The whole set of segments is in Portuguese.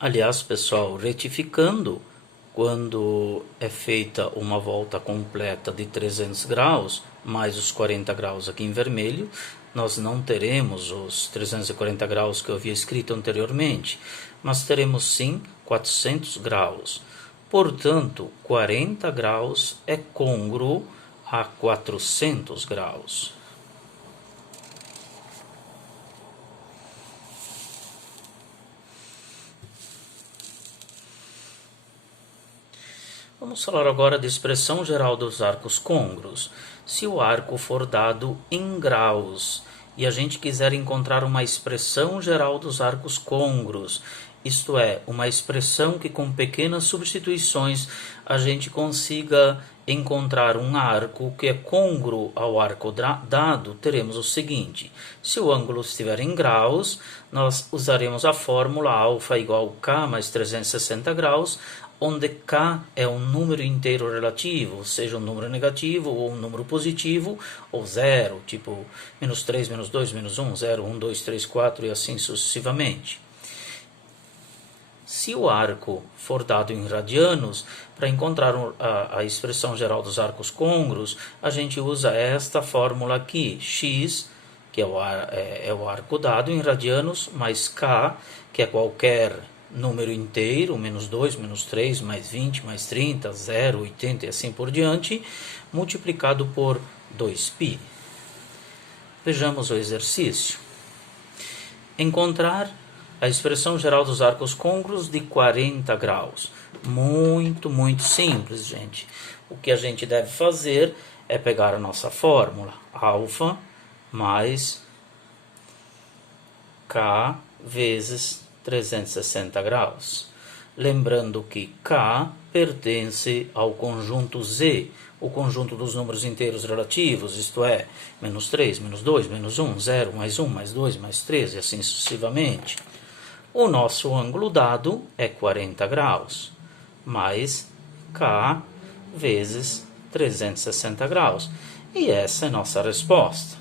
Aliás, pessoal, retificando, quando é feita uma volta completa de 300 graus, mais os 40 graus aqui em vermelho, nós não teremos os 340 graus que eu havia escrito anteriormente, mas teremos sim 400 graus. Portanto, 40 graus é côngruo a 400 graus. Vamos falar agora de expressão geral dos arcos côngruos. Se o arco for dado em graus e a gente quiser encontrar uma expressão geral dos arcos côngruos, isto é, uma expressão que com pequenas substituições a gente consiga encontrar um arco que é côngruo ao arco dado, teremos o seguinte: se o ângulo estiver em graus, nós usaremos a fórmula alfa igual a k mais 360 graus, onde k é um número inteiro relativo, seja um número negativo ou um número positivo, ou zero, tipo menos 3, menos 2, menos 1, 0, 1, 2, 3, 4 e assim sucessivamente. Se o arco for dado em radianos, para encontrar a expressão geral dos arcos côngruos, a gente usa esta fórmula aqui, x, que é o arco dado em radianos, mais k, que é qualquer número inteiro, menos 2, menos 3, mais 20, mais 30, 0, 80 e assim por diante, multiplicado por 2π. Vejamos o exercício. Encontrar a expressão geral dos arcos côngruos de 40 graus. Muito simples, gente. O que a gente deve fazer é pegar a nossa fórmula, alfa mais k vezes 360 graus. Lembrando que k pertence ao conjunto Z, o conjunto dos números inteiros relativos, isto é, menos 3, menos 2, menos 1, 0, mais 1, mais 2, mais 3 e assim sucessivamente. O nosso ângulo dado é 40 graus, mais k vezes 360 graus. E essa é nossa resposta.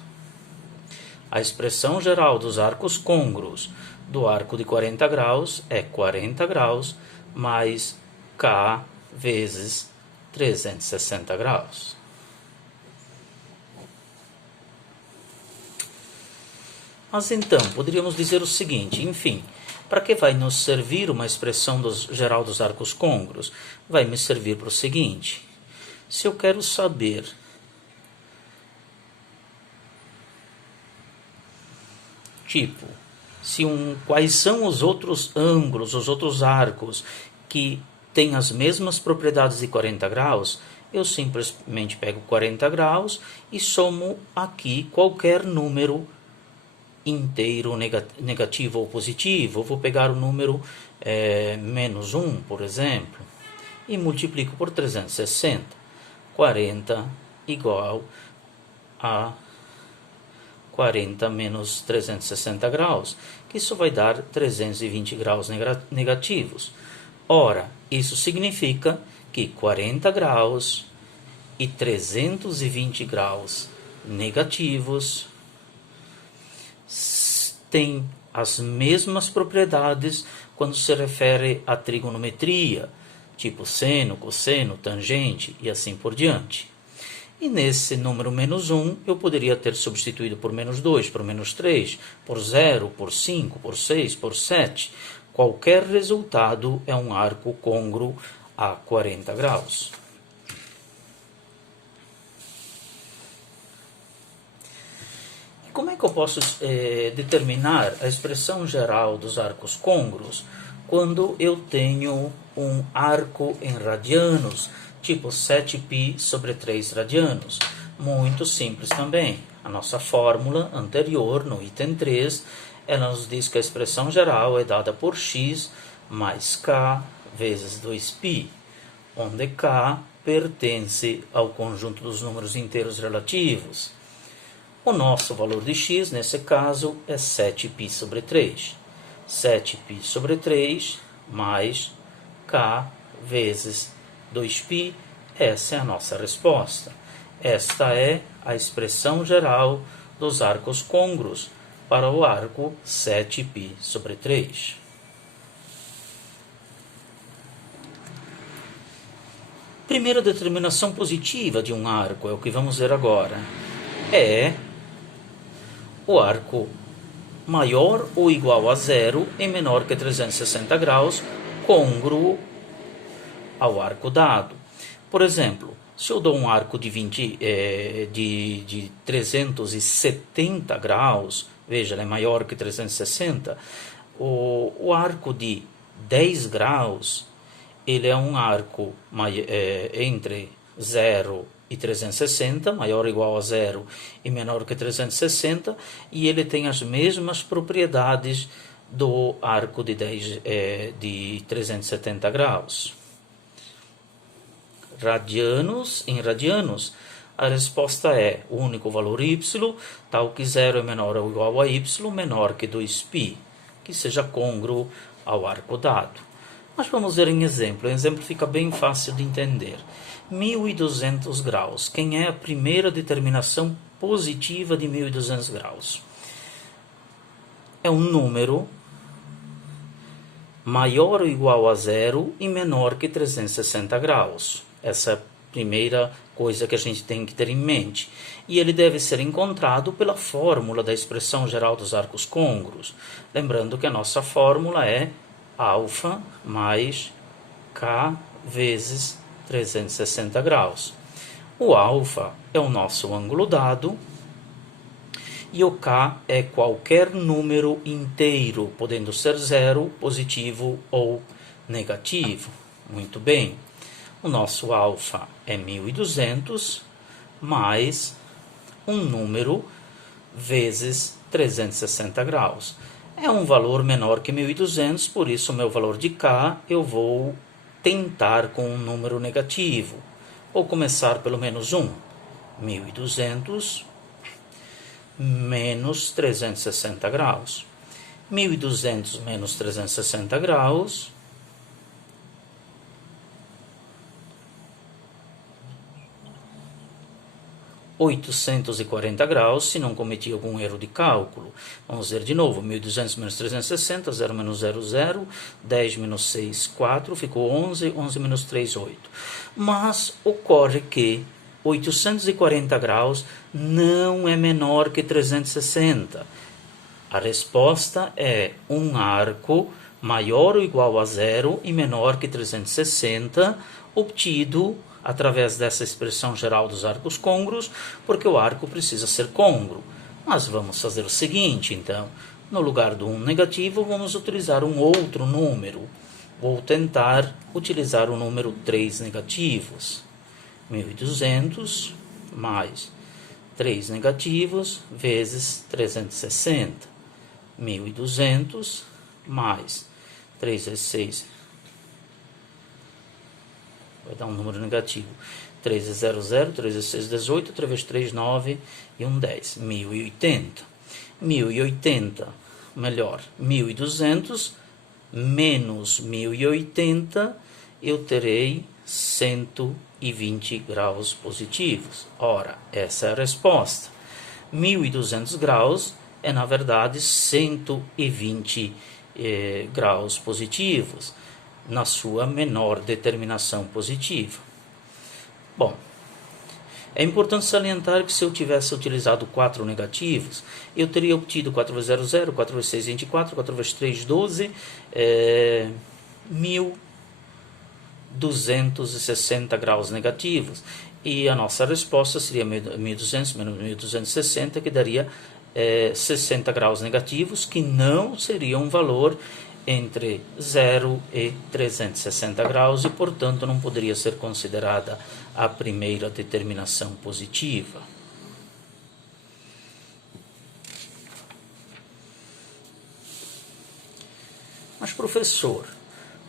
A expressão geral dos arcos côngruos do arco de 40 graus é 40 graus mais k vezes 360 graus. Mas então, poderíamos dizer o seguinte, enfim, para que vai nos servir uma expressão geral dos arcos côngruos? Vai me servir para o seguinte: se eu quero saber quais são os outros ângulos, os outros arcos que têm as mesmas propriedades de 40 graus, eu simplesmente pego 40 graus e somo aqui qualquer número inteiro negativo ou positivo. Eu vou pegar o número menos 1, por exemplo, e multiplico por 360. 40 igual a 40 menos 360 graus, que isso vai dar 320 graus negativos. Ora, isso significa que 40 graus e 320 graus negativos têm as mesmas propriedades quando se refere à trigonometria, tipo seno, cosseno, tangente e assim por diante. E nesse número menos 1, eu poderia ter substituído por menos 2, por menos 3, por 0, por 5, por 6, por 7. Qualquer resultado é um arco côngruo a 40 graus. E como é que eu posso determinar a expressão geral dos arcos côngruos quando eu tenho um arco em radianos, tipo 7π sobre 3 radianos? Muito simples também. A nossa fórmula anterior, no item 3, ela nos diz que a expressão geral é dada por x mais k vezes 2π, onde k pertence ao conjunto dos números inteiros relativos. O nosso valor de x, nesse caso, é 7π sobre 3. 7π sobre 3 mais k vezes 2π, essa é a nossa resposta. Esta é a expressão geral dos arcos côngruos para o arco 7π sobre 3. Primeira determinação positiva de um arco, é o que vamos ver agora, é o arco maior ou igual a zero e menor que 360 graus, côngruo ao arco dado. Por exemplo, se eu dou um arco de 370 graus, veja, ele é maior que 360, o arco de 10 graus, ele é um arco entre 0 e 360, maior ou igual a 0 e menor que 360, e ele tem as mesmas propriedades do arco de 370 graus. Em radianos, a resposta é o único valor y, tal que 0 é menor ou igual a y, menor que 2π, que seja côngruo ao arco dado. Mas vamos ver em exemplo. O exemplo fica bem fácil de entender. 1200 graus. Quem é a primeira determinação positiva de 1200 graus? É um número maior ou igual a zero e menor que 360 graus. Essa é a primeira coisa que a gente tem que ter em mente. E ele deve ser encontrado pela fórmula da expressão geral dos arcos côngruos. Lembrando que a nossa fórmula é alfa mais K vezes 360 graus. O alfa é o nosso ângulo dado e o K é qualquer número inteiro, podendo ser zero, positivo ou negativo. Muito bem. O nosso alfa é 1200 mais um número vezes 360 graus. É um valor menor que 1200, por isso o meu valor de K eu vou tentar com um número negativo. Vou começar pelo menos 1. 1200 menos 360 graus. 1200 menos 360 graus. (840 graus), se não cometi algum erro de cálculo. Vamos ver de novo. 1200 menos 360, 0 menos 0, 0. 10 menos 6, 4. Ficou 11. 11 menos 3, 8. Mas ocorre que 840 graus não é menor que 360. A resposta é um arco maior ou igual a zero e menor que 360, obtido através dessa expressão geral dos arcos côngruos, porque o arco precisa ser côngruo. Mas vamos fazer o seguinte, então. No lugar do 1 negativo, vamos utilizar um outro número. Vou tentar utilizar o número 3 negativos. 1200 mais 3 negativos vezes 360. 1200 mais 3 vezes 6... vai dar um número negativo. 3 vezes 0, 0. 3 vezes 6, 18. 3 vezes 3, 9. E 1, 10. 1080. 1080, melhor, 1200 menos 1080, eu terei 120 graus positivos. Ora, essa é a resposta. 1200 graus é, na verdade, 120 graus positivos, na sua menor determinação positiva. Bom, é importante salientar que se eu tivesse utilizado 4 negativos, eu teria obtido 4 vezes 0, 0, 4 vezes 6, 24, 4 vezes 3, 12, 1260 graus negativos. E a nossa resposta seria 1200 menos 1260, que daria 60 graus negativos, que não seria um valor entre 0 e 360 graus e, portanto, não poderia ser considerada a primeira determinação positiva. Mas, professor,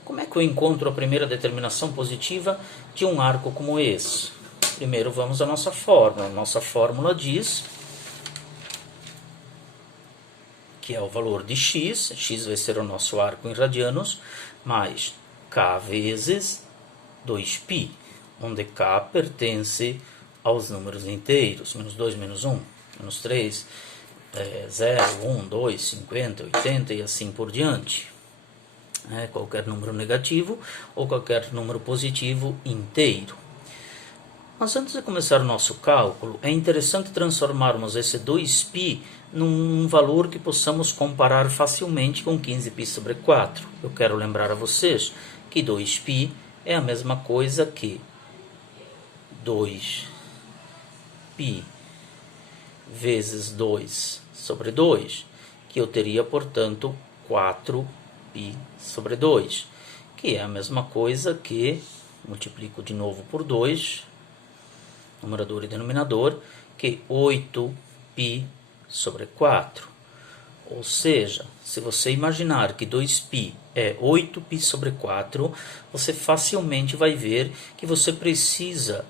como é que eu encontro a primeira determinação positiva de um arco como esse? Primeiro vamos à nossa fórmula. Nossa fórmula diz que é o valor de x, x vai ser o nosso arco em radianos, mais k vezes 2π, onde k pertence aos números inteiros, menos 2, menos 1, menos 3, 0, 1, 2, 50, 80 e assim por diante. Qualquer número negativo ou qualquer número positivo inteiro. Mas antes de começar o nosso cálculo, é interessante transformarmos esse 2π num valor que possamos comparar facilmente com 15π sobre 4. Eu quero lembrar a vocês que 2π é a mesma coisa que 2π vezes 2 sobre 2, que eu teria, portanto, 4π sobre 2, que é a mesma coisa que, multiplico de novo por 2, numerador e denominador, que 8π sobre 4. Ou seja, se você imaginar que 2π é 8π sobre 4, você facilmente vai ver que você precisa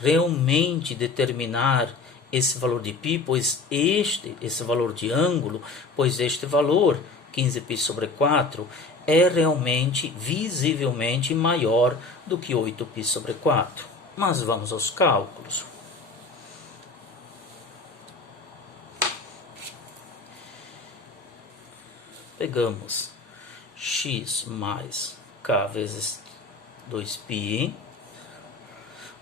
realmente determinar esse valor de π, pois esse valor de ângulo, pois este valor, 15π sobre 4, é realmente, visivelmente maior do que 8π sobre 4. Mas vamos aos cálculos. Pegamos x mais k vezes 2π.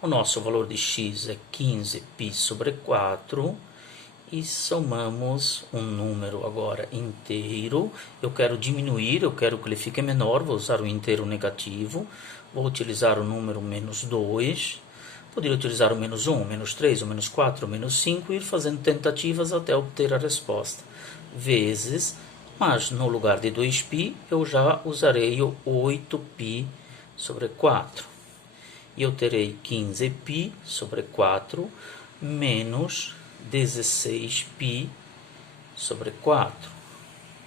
O nosso valor de x é 15π sobre 4. E somamos um número agora inteiro. Eu quero diminuir, eu quero que ele fique menor, vou usar o inteiro negativo. Vou utilizar o número menos 2. Poderia utilizar o menos 1, o menos 3, o menos 4, o menos 5 e ir fazendo tentativas até obter a resposta. Vezes, mas no lugar de 2π eu já usarei o 8π sobre 4. E eu terei 15π sobre 4 menos 16π sobre 4.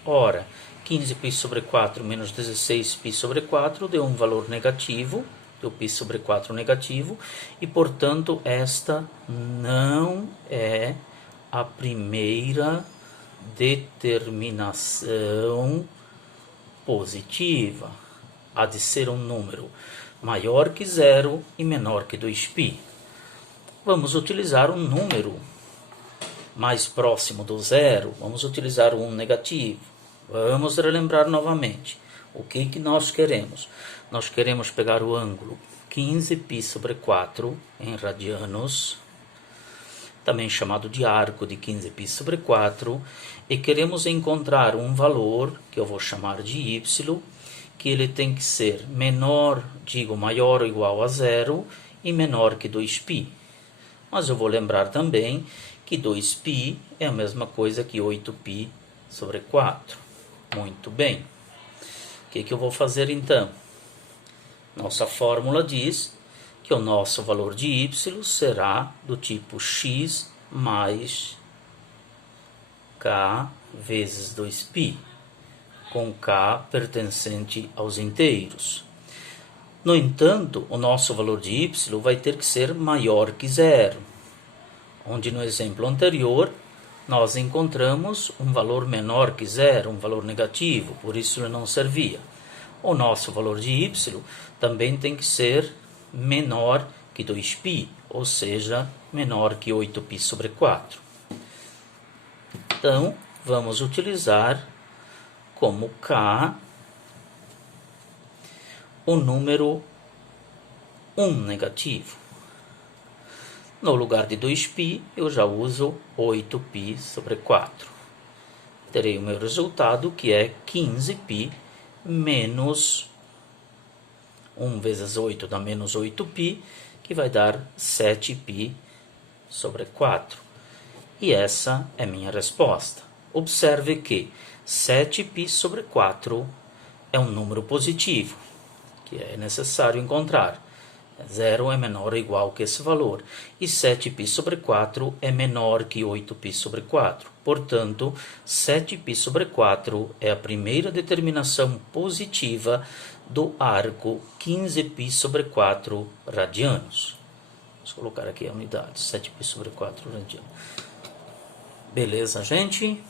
Ora, 15π sobre 4 menos 16π sobre 4 deu um valor negativo, deu π sobre 4 negativo, e portanto esta não é a primeira determinação positiva. Há de ser um número maior que 0 e menor que 2π. Vamos utilizar um número mais próximo do zero, vamos utilizar um negativo. Vamos relembrar novamente. O que nós queremos? Nós queremos pegar o ângulo 15π sobre 4 em radianos, também chamado de arco de 15π sobre 4, e queremos encontrar um valor, que eu vou chamar de y, que ele tem que ser maior ou igual a 0 e menor que 2π. Mas eu vou lembrar também que 2π é a mesma coisa que 8π sobre 4. Muito bem. O que eu vou fazer então? Nossa fórmula diz que o nosso valor de y será do tipo x mais k vezes 2π, com k pertencente aos inteiros. No entanto, o nosso valor de y vai ter que ser maior que 0, onde no exemplo anterior nós encontramos um valor menor que 0, um valor negativo, por isso ele não servia. O nosso valor de y também tem que ser menor que 2π, ou seja, menor que 8π sobre 4. Então, vamos utilizar como k o número 1 negativo. No lugar de 2π, eu já uso 8π sobre 4. Terei o meu resultado, que é 15π menos 1 vezes 8 dá menos 8π, que vai dar 7π sobre 4. E essa é minha resposta. Observe que 7π sobre 4 é um número positivo, que é necessário encontrar. 0 é menor ou igual que esse valor. E 7π sobre 4 é menor que 8π sobre 4. Portanto, 7π sobre 4 é a primeira determinação positiva do arco 15π sobre 4 radianos. Vamos colocar aqui a unidade, 7π sobre 4 radianos. Beleza, gente?